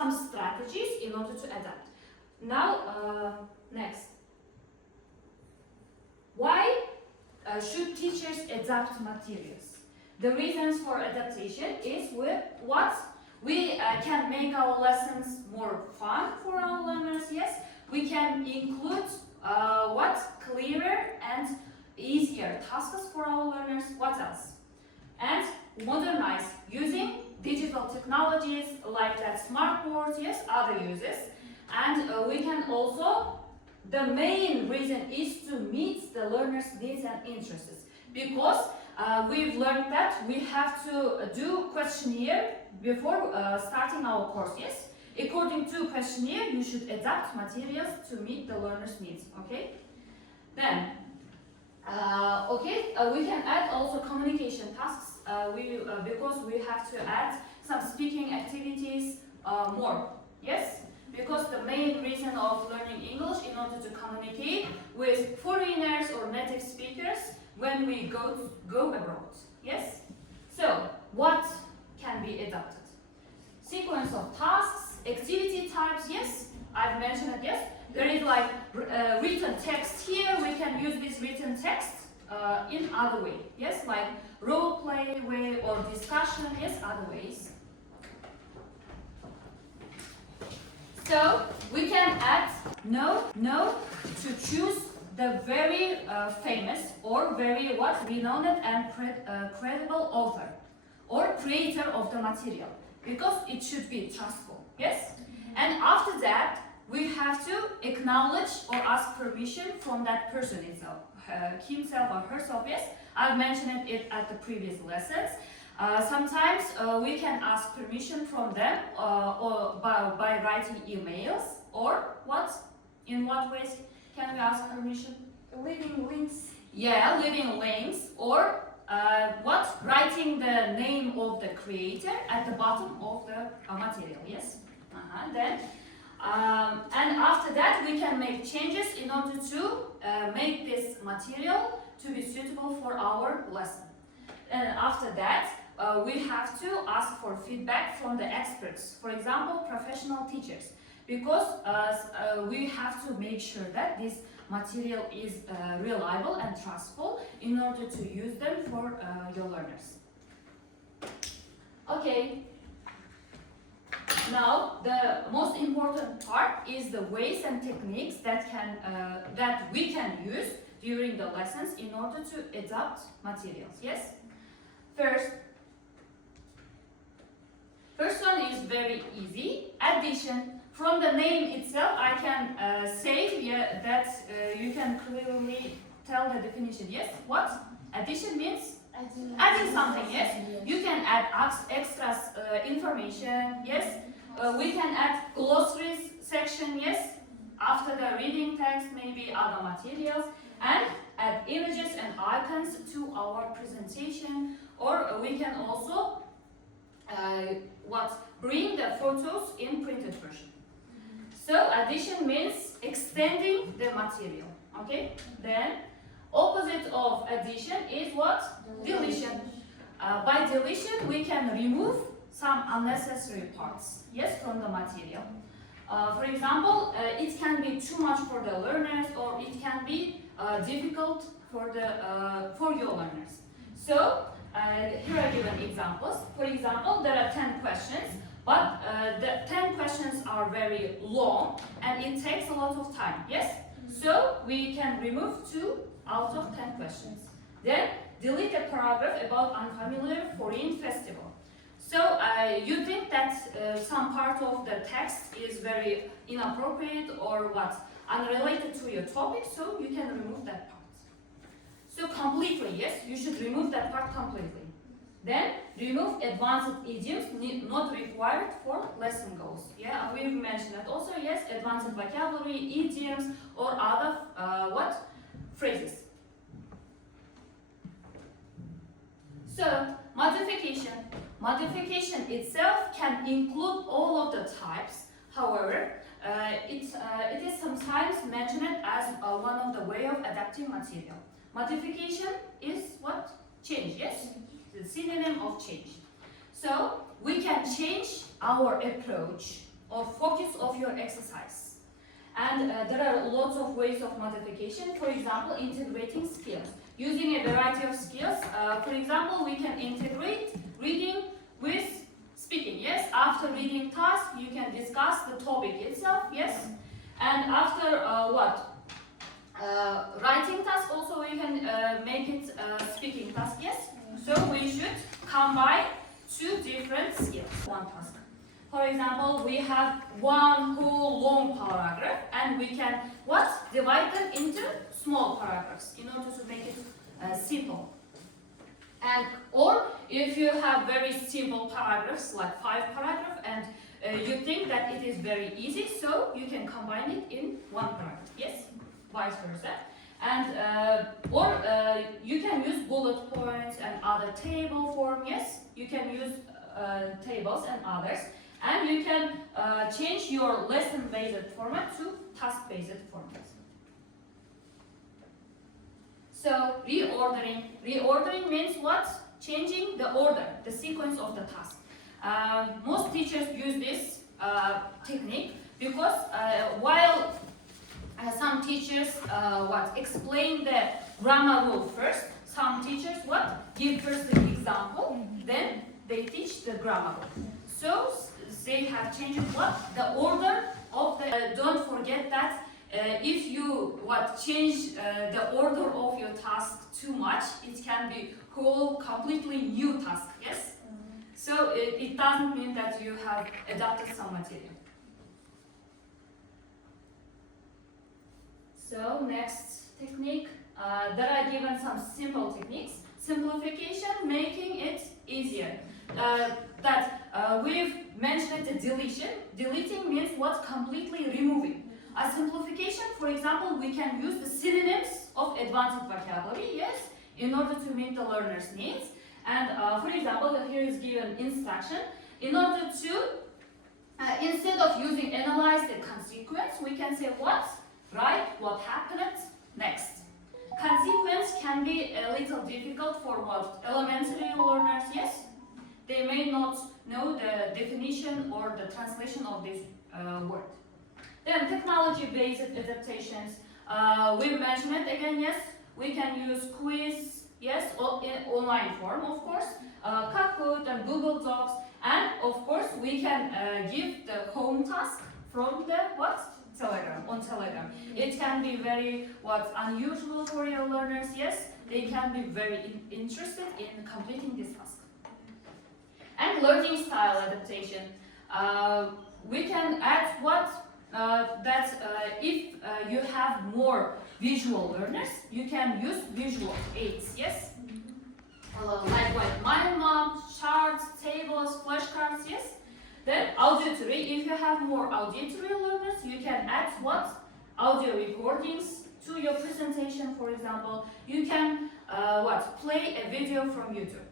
some strategies in order to adapt. Now, next. Why should teachers adapt materials? The reasons for adaptation is with what? We can make our lessons more fun for our learners, yes. We can include clearer and easier tasks for our learners. What else? And modernize using digital technologies like that smart boards, yes, other uses. And we can also, the main reason is to meet the learners' needs and interests, because we've learned that we have to do questionnaire before starting our course, yes. According to questionnaire, you should adapt materials to meet the learner's needs, okay? Then, we can add also communication tasks because we have to add some speaking activities more, yes? Because the main reason of learning English in order to communicate with foreigners or native speakers when we go abroad, yes? So, what can be adapted? Sequence of tasks, activity types, yes, I've mentioned it, yes. There is like written text here. We can use this written text in other way, yes, like role play way or discussion, yes, other ways. So we can add no to choose the very famous or very renowned and credible author or creator of the material, because it should be trustful, yes. And after that, we have to acknowledge or ask permission from that person itself, himself or herself, yes. I've mentioned it at the previous lessons. Sometimes we can ask permission from them or by writing emails, or in what ways can we ask permission? Leaving links. Yeah, leaving links, or writing the name of the creator at the bottom of the material, yes. Then and after that we can make changes in order to make this material to be suitable for our lesson. And after that we have to ask for feedback from the experts, for example professional teachers, because we have to make sure that this material is reliable and trustful in order to use them for your learners. Okay. Now, the most important part is the ways and techniques that we can use during the lessons in order to adapt materials. Yes. First one is very easy. Addition. From the name itself, I can say that you can clearly tell the definition. Yes. What? Addition means adding something. Yes. You can add extra information. Yes. We can add glossaries section, yes, after the reading text, maybe other materials, and add images and icons to our presentation, or we can also bring the photos in printed version. So addition means extending the material, okay? Then opposite of addition is what? Deletion. By deletion we can remove some unnecessary parts, yes, from the material. For example, it can be too much for the learners, or it can be difficult for your learners. So here are given examples. For example, there are 10 questions, but the 10 questions are very long and it takes a lot of time, yes? So we can remove 2 out of 10 questions. Then delete a paragraph about unfamiliar foreign festival. So you think that some part of the text is very inappropriate or unrelated to your topic, so you can remove that part. So completely, yes, you should remove that part completely. Then remove advanced idioms not required for lesson goals. Yeah, we've mentioned that also, yes, advanced vocabulary, idioms, or other phrases. So modification. Modification itself can include all of the types. However, it is sometimes mentioned as one of the way of adapting material. Modification is what? Change, yes? The synonym of change. So we can change our approach or focus of your exercise. And there are lots of ways of modification. For example, integrating skills. Using a variety of skills. For example, we can integrate reading with speaking. Yes, after reading task, you can discuss the topic itself. Yes, and after writing task, also we can make it speaking task. Yes, so we should combine two different skills, one task. For example, we have one whole long paragraph, and we can divide them into small paragraphs in order to make it simple. And or if you have very simple paragraphs, like 5 paragraphs, and you think that it is very easy, so you can combine it in one paragraph. Yes, vice versa. And you can use bullet points and other table form. Yes, you can use tables and others. And you can change your lesson-based format to task-based format. So reordering. Reordering means what? Changing the order, the sequence of the task. Most teachers use this technique because while some teachers explain the grammar rule first, some teachers give first the example, then they teach the grammar rule. So they have changed the order of the. Don't forget that if you change the order of your task too much, it can be whole completely new task. Yes. So it doesn't mean that you have adapted some material. So next technique, there are given some simple techniques. Simplification, making it easier. We've mentioned the deletion. Deleting means completely removing. A simplification, for example, we can use the synonyms of advanced vocabulary, yes, in order to meet the learner's needs. And for example, here is given instruction. In order to, instead of using analyze the consequence, we can say write what happened next. Consequence can be a little difficult for elementary learners, yes. They may not know the definition or the translation of this word. Then technology-based adaptations. We mentioned it again, yes. We can use quiz, yes, in online form, of course, Kahoot and Google Docs, and of course we can give the home task from the Telegram, on Telegram. It can be very unusual for your learners, yes. They can be very interested in completing this task. And learning style adaptation. We can add if you have more visual learners, you can use visual aids, yes? Like mind maps, charts, tables, flashcards, yes? Then auditory, if you have more auditory learners, you can add audio recordings to your presentation, for example. You can play a video from YouTube.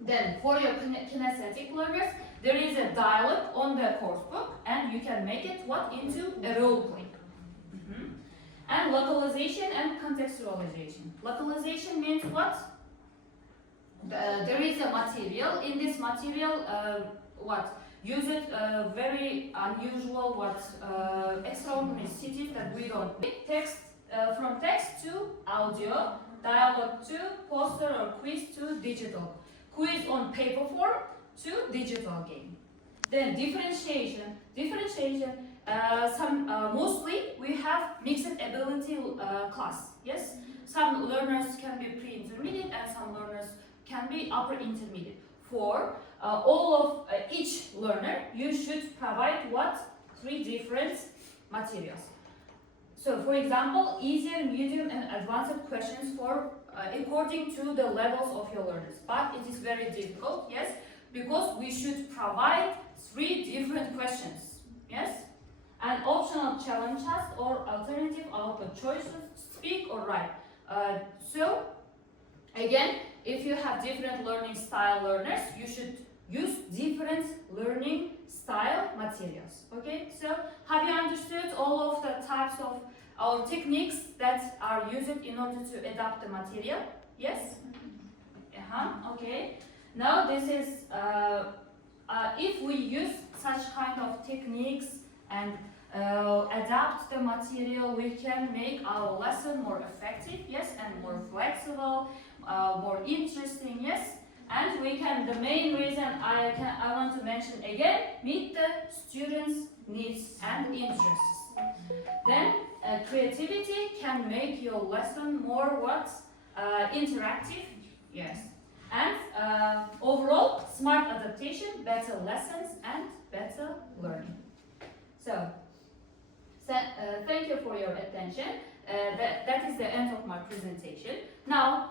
Then for your kinesthetic learners, there is a dialogue on the course book, and you can make it into a role play. And localization and contextualization. Localization means there is a material. In this material, use it very unusual, extraordinary cities that we don't. Text from text to audio, dialogue to poster or quiz to digital. Quiz on paper form to digital game. Then differentiation. Mostly we have mixed ability class. Yes, some learners can be pre-intermediate and some learners can be upper intermediate. For all of each learner, you should provide 3 different materials. So, for example, easier, medium, and advanced questions for according to the levels of your learners. But it is very difficult, yes, because we should provide 3 different questions, yes, and optional challenge task or alternative output choices, speak or write. So, again, if you have different learning style learners, you should use different learning style materials. Okay, so have you understood all of the types of our techniques that are used in order to adapt the material? Yes? Okay. Now this is if we use such kind of techniques and adapt the material, we can make our lesson more effective, yes, and more flexible, more interesting, yes. And we can, the main reason I want to mention again, meet the students' needs and interests. Then creativity can make your lesson more what? Interactive, yes. And overall, smart adaptation, better lessons and better learning. So thank you for your attention. That is the end of my presentation. Now,